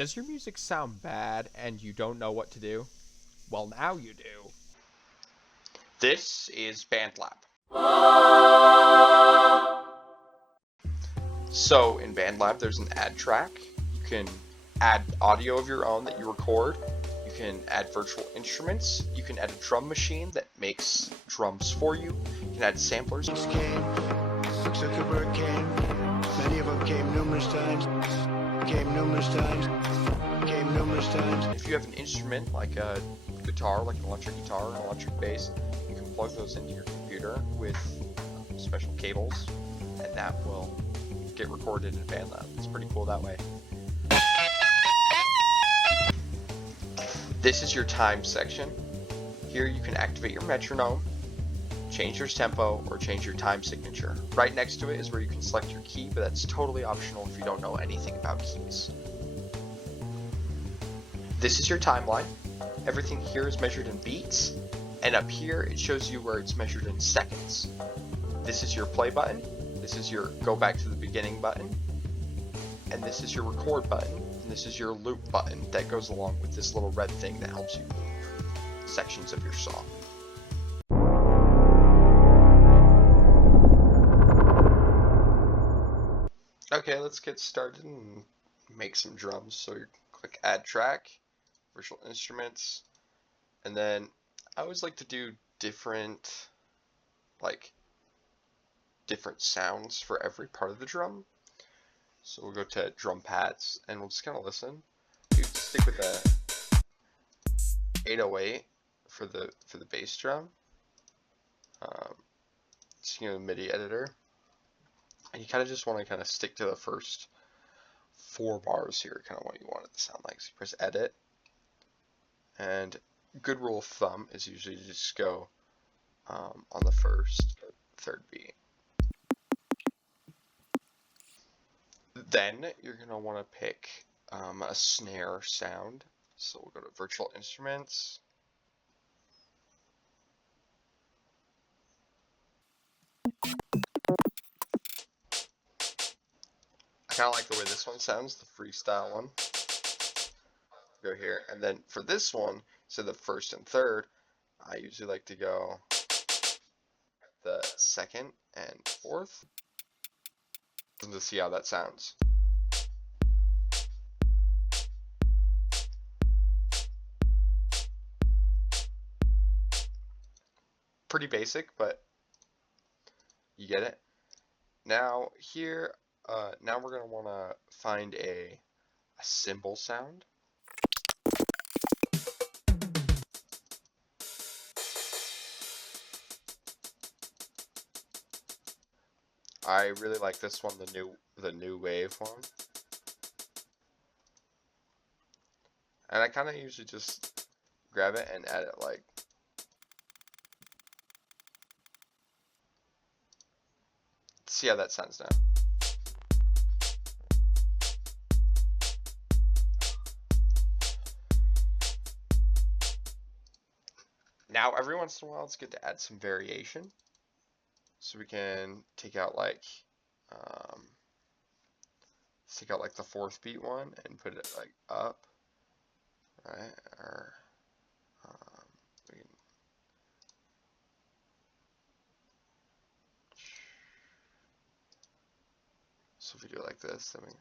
Does your music sound bad and you don't know what to do? Well, now you do. This is BandLab. So in BandLab, there's an add track. You can add audio of your own that you record. You can add virtual instruments. You can add a drum machine that makes drums for you. You can add samplers. Came, Zuckerberg came, many of them came numerous times, If you have an instrument like a guitar, like an electric guitar or an electric bass, you can plug those into your computer with special cables, and that will get recorded in BandLab. It's pretty cool that way. This is your time section. Here you can activate your metronome, change your tempo, or change your time signature. Right next to it is where you can select your key, but that's totally optional if you don't know anything about keys. This is your timeline. Everything here is measured in beats, and up here it shows you where it's measured in seconds. This is your play button, this is your go back to the beginning button, and this is your record button, and this is your loop button that goes along with this little red thing that helps you move sections of your song. Okay, let's get started and make some drums. So you click add track, virtual instruments, and then I always like to do different sounds for every part of the drum. So we'll go to drum pads and we'll just kind of listen. You stick with the 808 for the bass drum. Just the MIDI editor. And you kind of just want to kind of stick to the first 4 bars here, kind of what you want it to sound like. So you press edit, and good rule of thumb is usually to just go on the first or third beat. Then you're going to want to pick a snare sound. So we'll go to virtual instruments. I kind of like the way this one sounds, the freestyle one. Go here, and then for this one, so the first and third, I usually like to go the second and fourth, and to see how that sounds. Pretty basic, but you get it. Now here, now we're gonna want to find a cymbal sound. I really like this one, the new wave one. And I kind of usually just grab it and add it like. See how that sounds now. Now every once in a while it's good to add some variation. So we can take out like the 4th beat one and put it like up, right? Or we can so if we do it like this, then we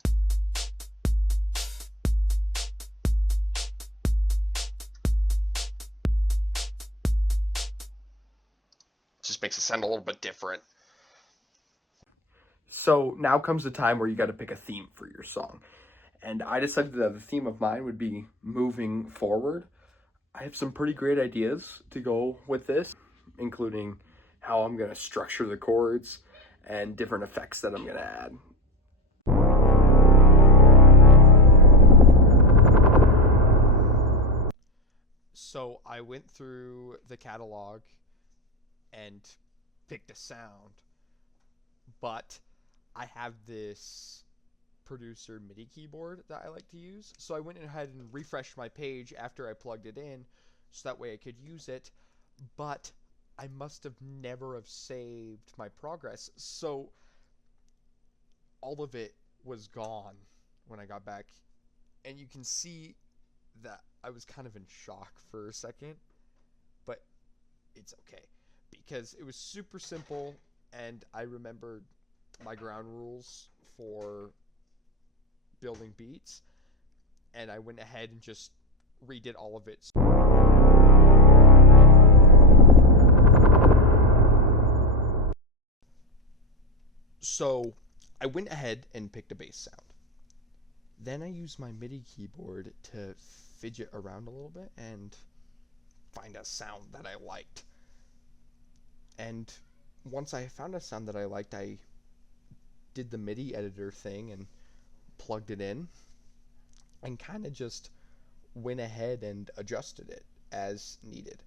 just makes it sound a little bit different. So now comes the time where you got to pick a theme for your song. And I decided that the theme of mine would be moving forward. I have some pretty great ideas to go with this, including how I'm going to structure the chords and different effects that I'm going to add. So I went through the catalog and picked a sound, but I have this producer MIDI keyboard that I like to use, so I went ahead and refreshed my page after I plugged it in so that way I could use it, but I must have never have saved my progress, so all of it was gone when I got back And you can see that I was kind of in shock for a second, but it's okay because it was super simple, and I remembered my ground rules for building beats, and I went ahead and just redid all of it. So I went ahead and picked a bass sound. Then I used my MIDI keyboard to fidget around a little bit and find a sound that I liked. And once I found a sound that I liked, I did the MIDI editor thing and plugged it in and kind of just went ahead and adjusted it as needed.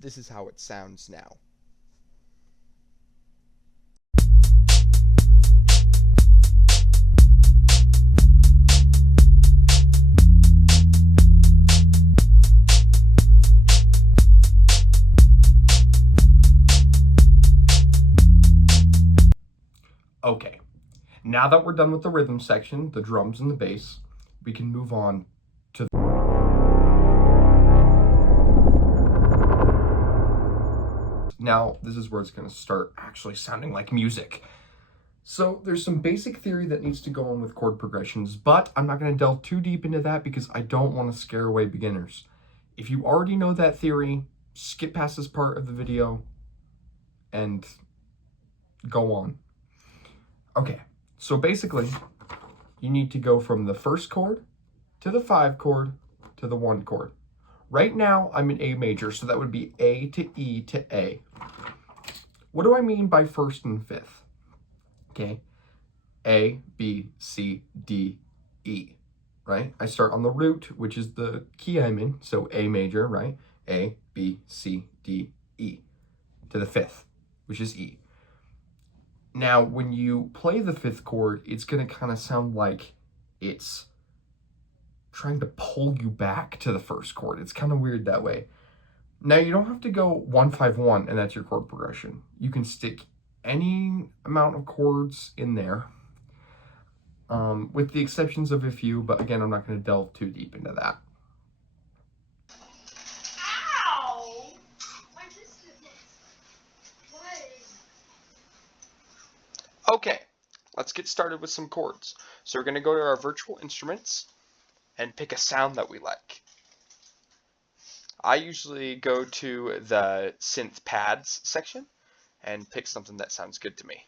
This is how it sounds now. Okay, now that we're done with the rhythm section, the drums and the bass, we can move on to now this is where it's going to start actually sounding like music. So there's some basic theory that needs to go on with chord progressions, but I'm not going to delve too deep into that because I don't want to scare away beginners. If you already know that theory, skip past this part of the video and go on. Okay, so basically, you need to go from the first chord to the 5 chord to the 1 chord. Right now, I'm in A major, so that would be A to E to A. What do I mean by first and fifth? Okay, A, B, C, D, E, right? I start on the root, which is the key I'm in, so A major, right? A, B, C, D, E, to the 5th, which is E. Now, when you play the 5th chord, it's going to kind of sound like it's trying to pull you back to the 1st chord. It's kind of weird that way. Now, you don't have to go 1-5-1, and that's your chord progression. You can stick any amount of chords in there, with the exceptions of a few, but again, I'm not going to delve too deep into that. Ow! My goodness. Why? Okay, let's get started with some chords. So we're going to go to our virtual instruments and pick a sound that we like. I usually go to the synth pads section and pick something that sounds good to me.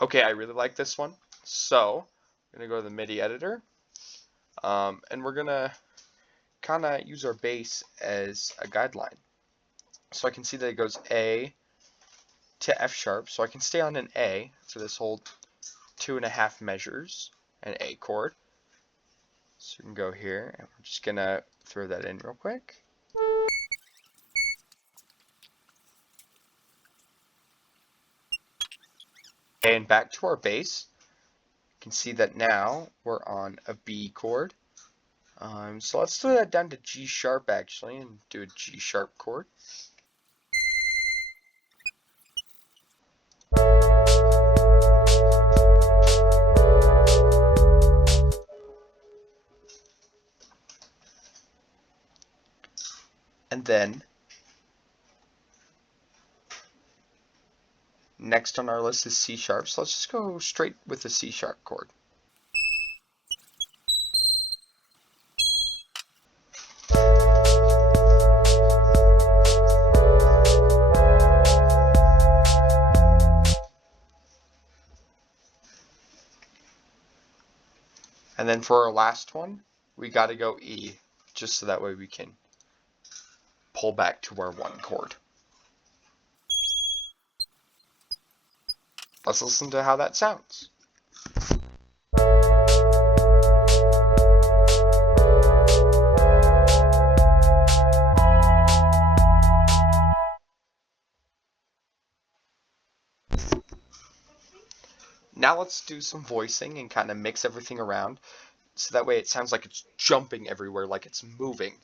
Okay, I really like this one, so I'm going to go to the MIDI editor, and we're going to kind of use our bass as a guideline. So I can see that it goes A to F sharp, so I can stay on an A for this whole 2.5 measures, an A chord. So we can go here, and we're just gonna throw that in real quick. And back to our bass. You can see that now we're on a B chord. So let's throw that down to G sharp actually, and do a G sharp chord. And then next on our list is C sharp, so let's just go straight with the C sharp chord. And then for our last one, we got to go E, just so that way we can pull back to our 1 chord. Let's listen to how that sounds. Now let's do some voicing and kind of mix everything around, so that way it sounds like it's jumping everywhere, like it's moving.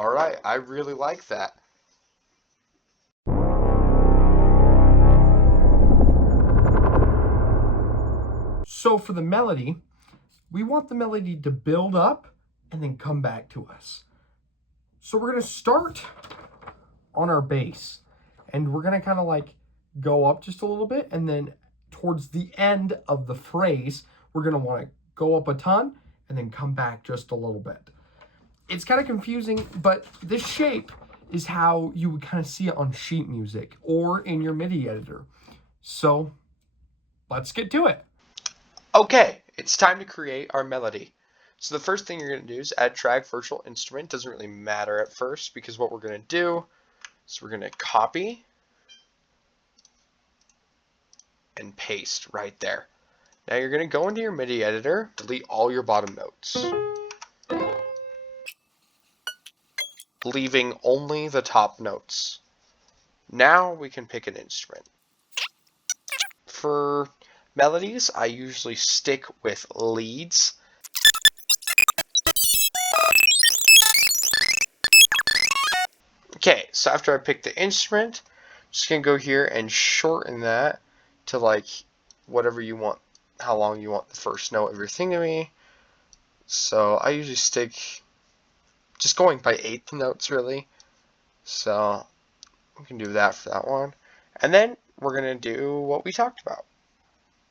Alright, I really like that. So for the melody, we want the melody to build up and then come back to us. So we're going to start on our bass, and we're going to kind of like go up just a little bit, and then towards the end of the phrase, we're going to want to go up a ton and then come back just a little bit. It's kind of confusing, but this shape is how you would kind of see it on sheet music or in your MIDI editor. So let's get to it. Okay, it's time to create our melody. So the first thing you're going to do is add track virtual instrument. Doesn't really matter at first, because what we're going to do is we're going to copy and paste right there. Now you're going to go into your MIDI editor, delete all your bottom notes, leaving only the top notes. Now we can pick an instrument. For melodies, I usually stick with leads. Okay, so after I pick the instrument, I'm just going to go here and shorten that to like whatever you want, how long you want the first note of your thing to be. So I usually stick just going by eighth notes really. So we can do that for that one. And then we're going to do what we talked about.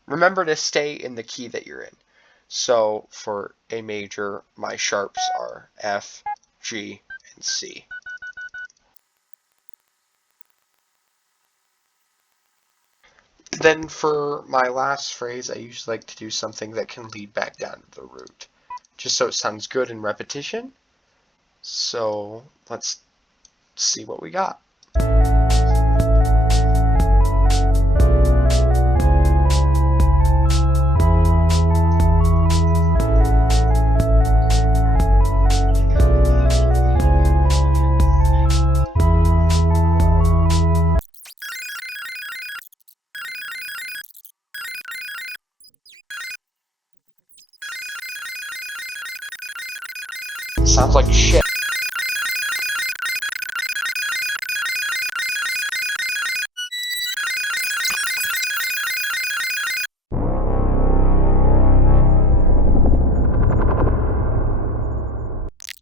Remember to stay in the key that you're in. So for A major, my sharps are F, G, and C. Then for my last phrase, I usually like to do something that can lead back down to the root, just so it sounds good in repetition. So let's see what we got. Sounds like shit.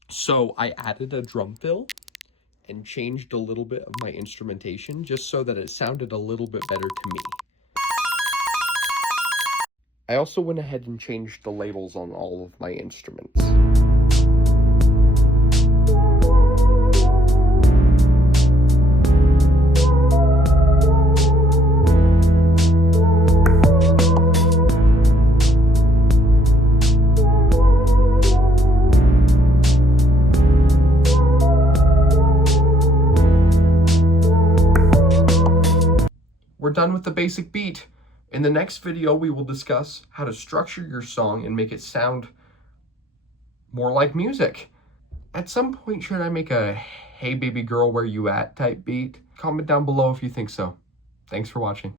So I added a drum fill and changed a little bit of my instrumentation just so that it sounded a little bit better to me. I also went ahead and changed the labels on all of my instruments. We're done with the basic beat. In the next video, we will discuss how to structure your song and make it sound more like music. At some point, should I make a "Hey baby girl, where you at" type beat? Comment down below if you think so. Thanks for watching.